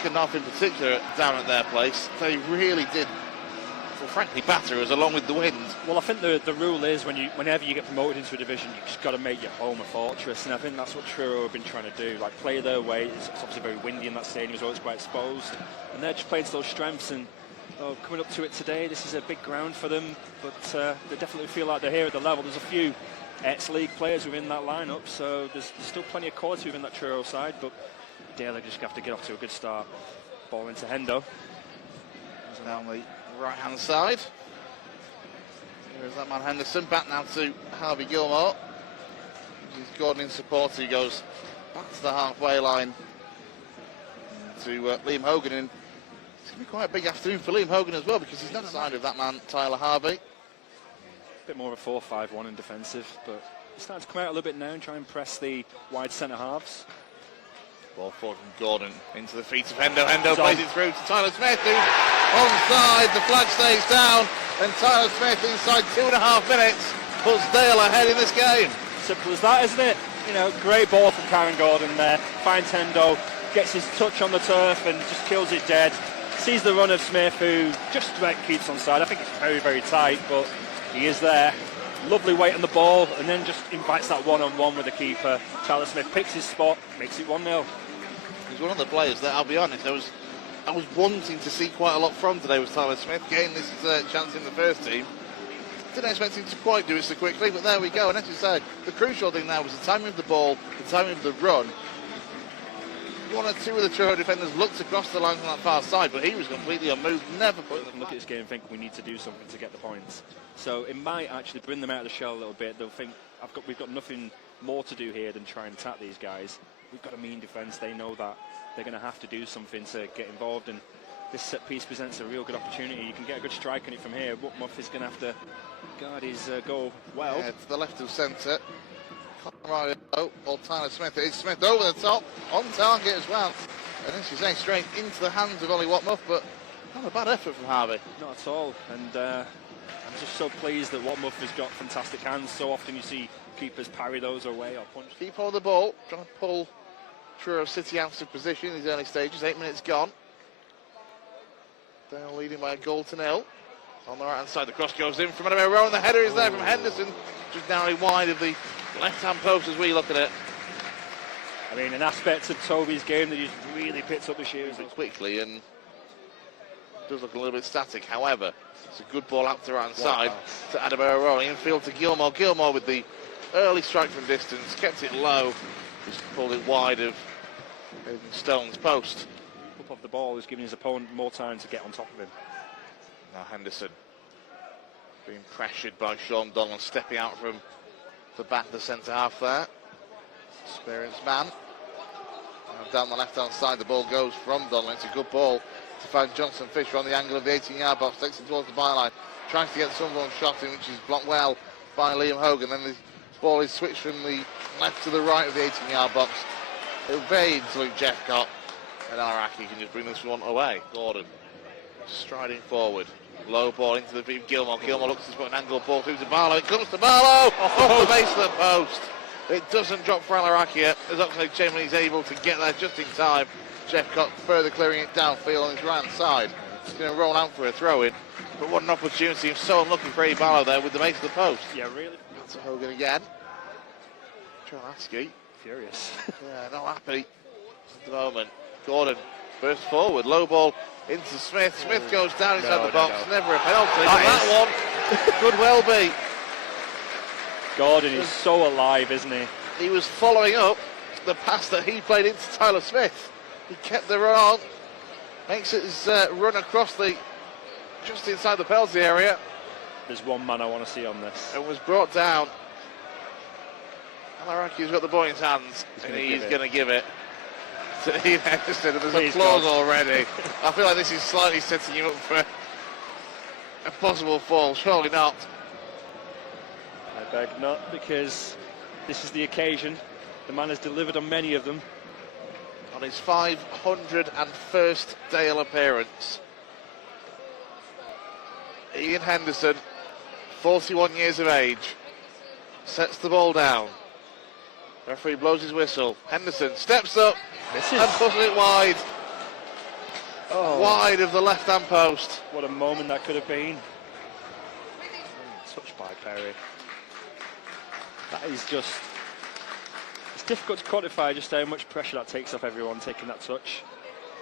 second half in particular down at their place, they really did, well, frankly, batter us along with the wind. Well, I think the rule is whenever you get promoted into a division, you've just got to make your home a fortress, and I think that's what Truro have been trying to do. Like, play their way. It's obviously very windy in that stadium as well. It's quite exposed, and they're just playing to those strengths. And coming up to it today, this is a big ground for them, but they definitely feel like they're here at the level. There's a few ex-league players within that lineup, so there's still plenty of quality within that Truro side, but Dale are just have to get off to a good start. Ball into Hendo. Down the right-hand side. Here is that man Henderson, back now to Harvey Gilmore. He's Gordon in support, he goes back to the halfway line to Liam Hogan, and it's going to be quite a big afternoon for Liam Hogan as well, because he's not side of that man Tyler Harvey. A bit more of a 4-5-1 in defensive, but he's starting to come out a little bit now and try and press the wide centre halves. Ball forward from Gordon into the feet of Hendo. Hendo plays it through to Tyler Smith, who's onside. The flag stays down, and Tyler Smith inside 2.5 minutes puts Dale ahead in this game. Simple as that, isn't it? You know, great ball from Karen Gordon there. Finds Hendo, gets his touch on the turf and just kills it dead. Sees the run of Smith, who just about keeps onside. I think it's very, very tight, but he is there. Lovely weight on the ball, and then just invites that one-on-one with the keeper. Tyler Smith picks his spot, makes it 1-0. He's one of the players that, I'll be honest, I was wanting to see quite a lot from today with Tyler Smith, getting this chance in the first team. Didn't expect him to quite do it so quickly, but there we go. And as you say, the crucial thing now was the timing of the ball, the timing of the run. One or two of the Truro defenders looked across the line from that far side, but he was completely unmoved, never put the look at this game and think we need to do something to get the points. So it might actually bring them out of the shell a little bit. They'll think we've got nothing more to do here than try and attack these guys. We've got a mean defence. They know that they're going to have to do something to get involved, and this set piece presents a real good opportunity. You can get a good strike on it from here. Whatmuff is going to have to guard his goal well. Yeah, to the left of centre. Right, or Tyler Smith. It is Smith over the top, on target as well. And then she's saying straight into the hands of Ollie Whatmuff, but not a bad effort from Harvey. Not at all. And I'm just so pleased that Whatmuff has got fantastic hands. So often you see keepers parry those away or punch. Keep hold of the ball, trying to pull Truro City out of position in these early stages. 8 minutes gone. Dale leading by a goal to 0. On the right hand side, the cross goes in from Annabelle Rowe, and the header is there from Henderson, just narrowly wide of the left-hand post as we look at it. I mean, an aspect of Toby's game that he's really picked up this year. Quickly, and it does look a little bit static. However, it's a good ball out to the right-hand side to Annabelle Rowe. Infield to Gilmore. Gilmore with the early strike from distance, kept it low, just pulled it wide of Stone's post. Up off the ball is giving his opponent more time to get on top of him. Now Henderson being pressured by Sean Donald, stepping out from the back of the centre half there. Experienced man. Now down the left-hand side, the ball goes from Donald. It's a good ball to find Johnson Fisher on the angle of the 18-yard box. Takes it towards the byline. Tries to get someone shot in, which is blocked well by Liam Hogan. Then the ball is switched from the left to the right of the 18-yard box. Evades Luke Jeffcott. And Alaraki can just bring this one away. Gordon striding forward. Low ball into the feet of Gilmore. Gilmore looks to put an angle ball through to Barlow. It comes to Barlow off the base of the post. It doesn't drop for Alaraki as Oxlade Chamberlain is able to get there just in time. Jeffcott further clearing it downfield on his right side. He's going to roll out for a throw-in. But what an opportunity. He was so unlucky for Eddie Barlow there with the base of the post. Yeah, really. That's to Hogan again. Trelaski. Furious. Yeah, not happy at the moment. Gordon bursts forward. Low ball into Smith. Smith goes down inside the box. Never a penalty. That one could well be. Gordon is so alive, isn't he? He was following up the pass that he played into Tyler Smith. He kept the run on. Makes it his run across the, just inside the penalty area. There's one man I want to see on this. And was brought down. Alaraki's got the ball in his hands, and he's going to give it. So there's Please applause God. already. I feel like this is slightly setting him up for a possible fall. Surely not. I beg not, because this is the occasion. The man has delivered on many of them. On his 501st Dale appearance, Ian Henderson, 41 years of age, sets the ball down. Referee blows his whistle. Henderson steps up and pushes it wide. wide of the left-hand post. What a moment that could have been. Touched by Perry. That is just... It's difficult to quantify just how much pressure that takes off everyone taking that touch.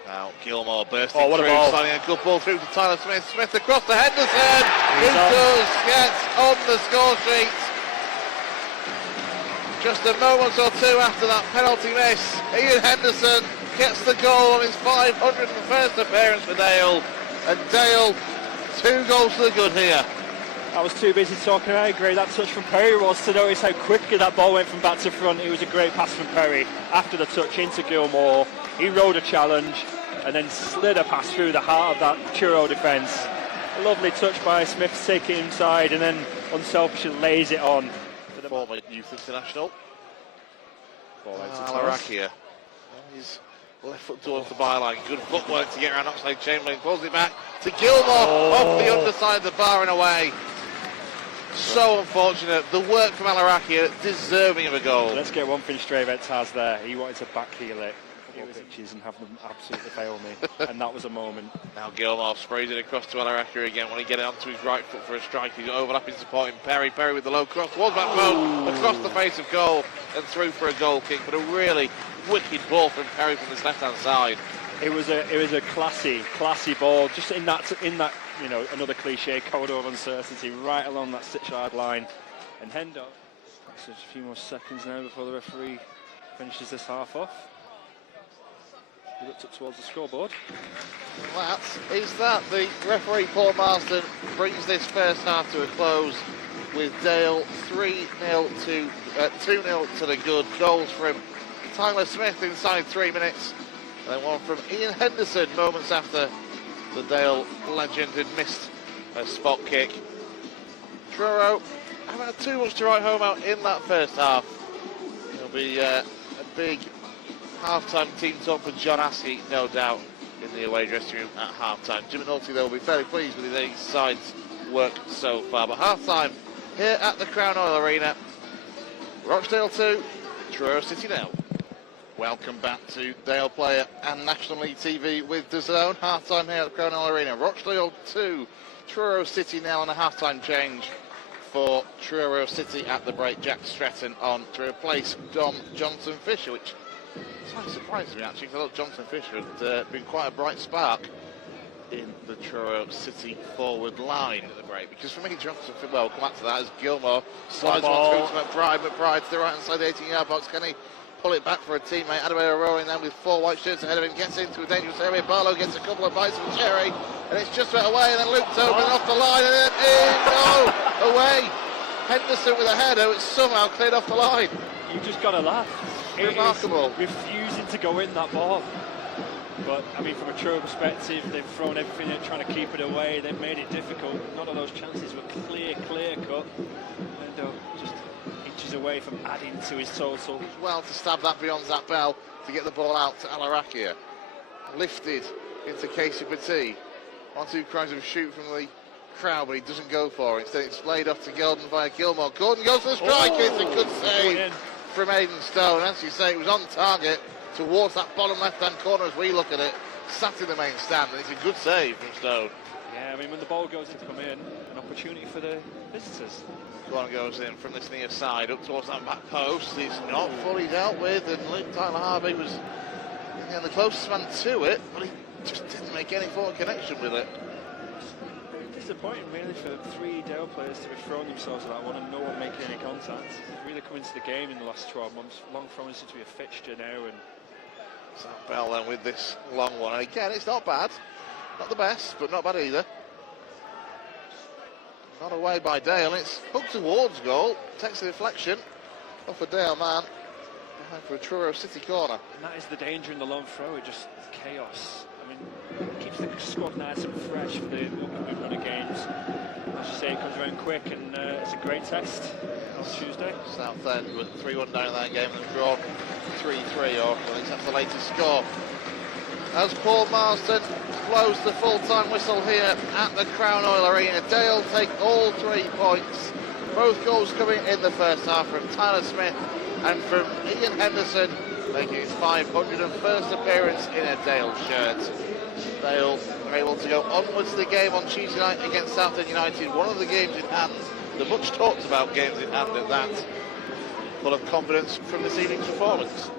Now Gilmore bursting what a through, ball. sliding a good ball through to Tyler Smith. Smith across to Henderson, who does get on the score sheet. Just a moment or two after that penalty miss, Ian Henderson gets the goal on his 501st appearance for Dale. And Dale, 2 goals to the good here. I was too busy talking about how great that touch from Perry was to notice how quickly that ball went from back to front. It was a great pass from Perry. After the touch into Gilmore, he rode a challenge and then slid a pass through the heart of that Truro defence. A lovely touch by Smith to take it inside and then unselfishly lays it on. For the Former youth international. ball out to Alarakia. He's left foot towards the byline. Good footwork to get around Oxlade Chamberlain. Pulls it back to Gilmore off the underside of the bar and away. So unfortunate. The work from Alarakia deserving of a goal. Let's get one thing straight about Taz there. He wanted to backheel it. Pitches and have them absolutely fail me, and that was a moment. Now Gilmore sprays it across to Alarakia again when he gets it onto his right foot for a strike. He's overlapping supporting Perry. Perry with the low cross towards that ball, across the face of goal and through for a goal kick. But a really wicked ball from Perry from his left hand side. It was a classy ball, just in that another cliche corridor of uncertainty, right along that 6-yard line. And Hendo, so just a few more seconds now before the referee finishes this half off. He looked up towards the scoreboard. That is that. The referee Paul Marsden brings this first half to a close with Dale 2-0 to the good. Goals from Tyler Smith inside 3 minutes, and then one from Ian Henderson moments after the Dale legend had missed a spot kick. Truro haven't had too much to write home about in that first half. It'll be a big half-time team talk for John Askey, no doubt, in the away dressing room at half-time. Jim McNulty, though, will be fairly pleased with his side's work so far. But half-time here at the Crown Oil Arena. Rochdale 2, Truro City 0. Welcome back to Dale Player and National League TV with DAZN. Half-time here at the Crown Oil Arena. Rochdale 2, Truro City 0 on a half-time change for Truro City at the break. Jack Stretton on to replace Dom Johnson-Fisher, which slightly surprised me actually, because I thought Johnson Fisher had been quite a bright spark in the Truro City forward line at the break. Because for me, Johnson, well, we'll come back to that as Gilmore slides one through to McBride. McBride to the right hand side of the 18-yard box. Can he pull it back for a teammate? Adewale rolling then with 4 white shirts ahead of him, gets into a dangerous area. Barlow gets a couple of bites from Cherry, and it's just about away, and then looped over and off the line, and then in, away. Henderson with a header, it's somehow cleared off the line. You just got to laugh. Remarkable. Refusing to go in that ball. But, I mean, from a Truro perspective, they've thrown everything in trying to keep it away. They've made it difficult. None of those chances were clear cut. And just inches away from adding to his total. Well, to stab that beyond Zach Bell to get the ball out to Alarakia. Lifted into Casey Petit. 1-2 cries of shoot from the crowd, but he doesn't go for it. Instead, it's played off to Gordon via Gilmore. Gordon goes for the strike. It's a good save from Aidan Stone. As you say, it was on target towards that bottom left-hand corner as we look at it. Sat in the main stand, and it's a good save from Stone. Yeah, I mean, when the ball goes to come in, an opportunity for the visitors. Corner goes in from this near side, up towards that back post. It's not fully dealt with, and Luke Tyler Harvey was the closest man to it, but he just didn't make any forward connection with it. Disappointing really for 3 Dale players to have thrown themselves at that one and no one making any contact. They've really come into the game in the last 12 months. Long thrown seems to be a fixture now. And Zach Bell then with this long one. And again, it's not bad. Not the best, but not bad either. Not away by Dale. It's hooked towards goal. Takes the deflection off a Dale man. Behind for a Truro City corner. And that is the danger in the long throw. It's chaos. I mean, it keeps the squad nice and fresh for the upcoming run of games. As you say, it comes around quick, and it's a great test on Tuesday. Southend with 3-1 down in that game and drawn 3-3, or at least that's the latest score. As Paul Marsden blows the full-time whistle here at the Crown Oil Arena, Dale take all 3 points. Both goals coming in the first half from Tyler Smith and from Ian Henderson. making his 501st appearance in a Dale shirt. Dale are able to go onwards to the game on Tuesday night against Southend United, one of the games in hand, the much talked about games in hand at that, full of confidence from this evening's performance.